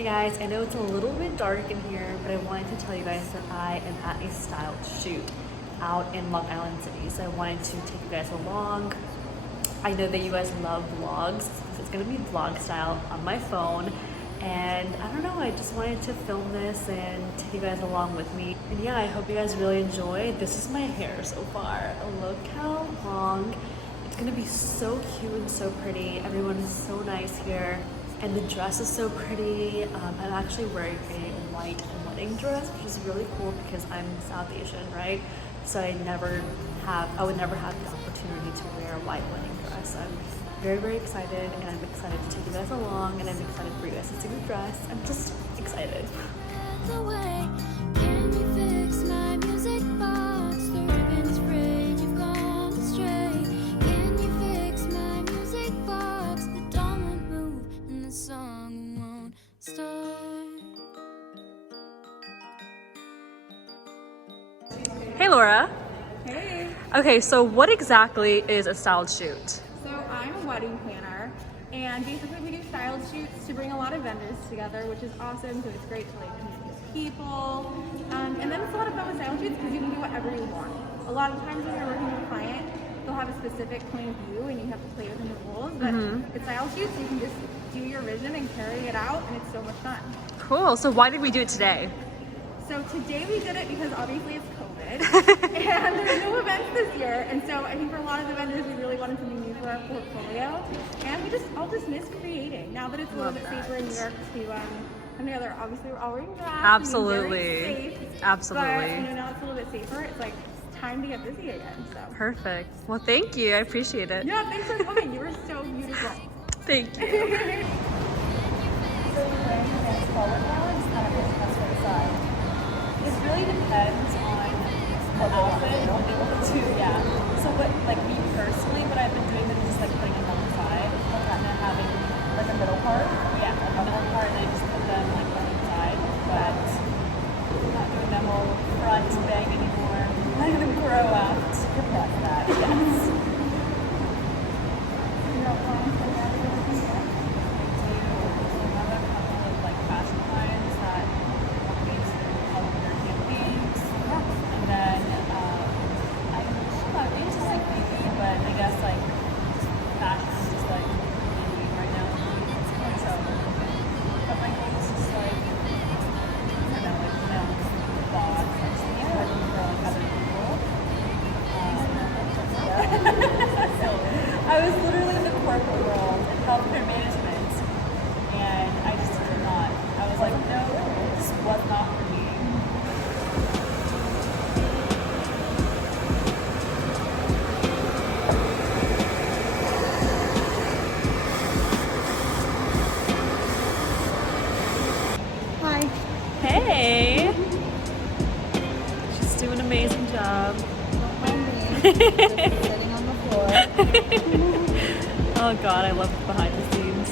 Hey guys, I know it's a little bit dark in here, but I wanted to tell you guys that I am at a styled shoot out in Long Island City. So I wanted to take you guys along. I know that you guys love vlogs, so it's gonna be vlog style on my phone. And I don't know, I just wanted to film this and take you guys along with me. And yeah, I hope you guys really enjoy. This is my hair so far. Look how long. It's gonna be so cute and so pretty. Everyone is so nice here. And the dress is so pretty. I'm actually wearing a white wedding dress, which is really cool because I'm South Asian, right? So I would never have the opportunity to wear a white wedding dress. So I'm very, very excited, and I'm excited to take you guys along, and I'm excited for you guys to see the dress. I'm just excited. Can you fix my music box? The ribbon's frayed, you've gone astray. Can you fix my music box? The doll won't move and the song won't start. Hey Laura. Hey, Okay, so what exactly is a styled shoot? so I'm a wedding planner, and basically we do styled shoots to bring a lot of vendors together, which is awesome because it's great to like meet new people. And then it's a lot of fun with styled shoots because you can do whatever you want. A lot of times when you're working with a client, they'll have a specific point of view and you have to play within the rules. But with styled shoots, you can just do your vision and carry it out, and it's so much fun. Cool, so why did we do it today? So today we did it because obviously it's COVID and there's no events this year, and so I think for a lot of the vendors we really wanted something new for our portfolio, and we all just miss creating. Now that it's a little bit safer in New York to come together, obviously we're all wearing masks. Absolutely. And being very safe, Absolutely. But now it's a little bit safer. It's like it's time to get busy again. So Perfect. Well, thank you. I appreciate it. yeah, thanks for coming. You were so beautiful. Thank you. It really depends on the outfit and what they want to do, yeah. So what, like me personally, what I've been doing is just like putting them on the side, like kind of having like a middle part. Yeah, like a middle part, and I just put them like on the side. But I'm not doing them all front bang anymore. Letting them grow out. You're past that, yes. I was literally in the corporate world in healthcare management, and I just did not. I was like, no, this was not for me. Hi. Hey! She's doing an amazing job. Don't mind me. Just sitting on the floor. Oh god, I love behind the scenes.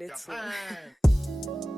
little.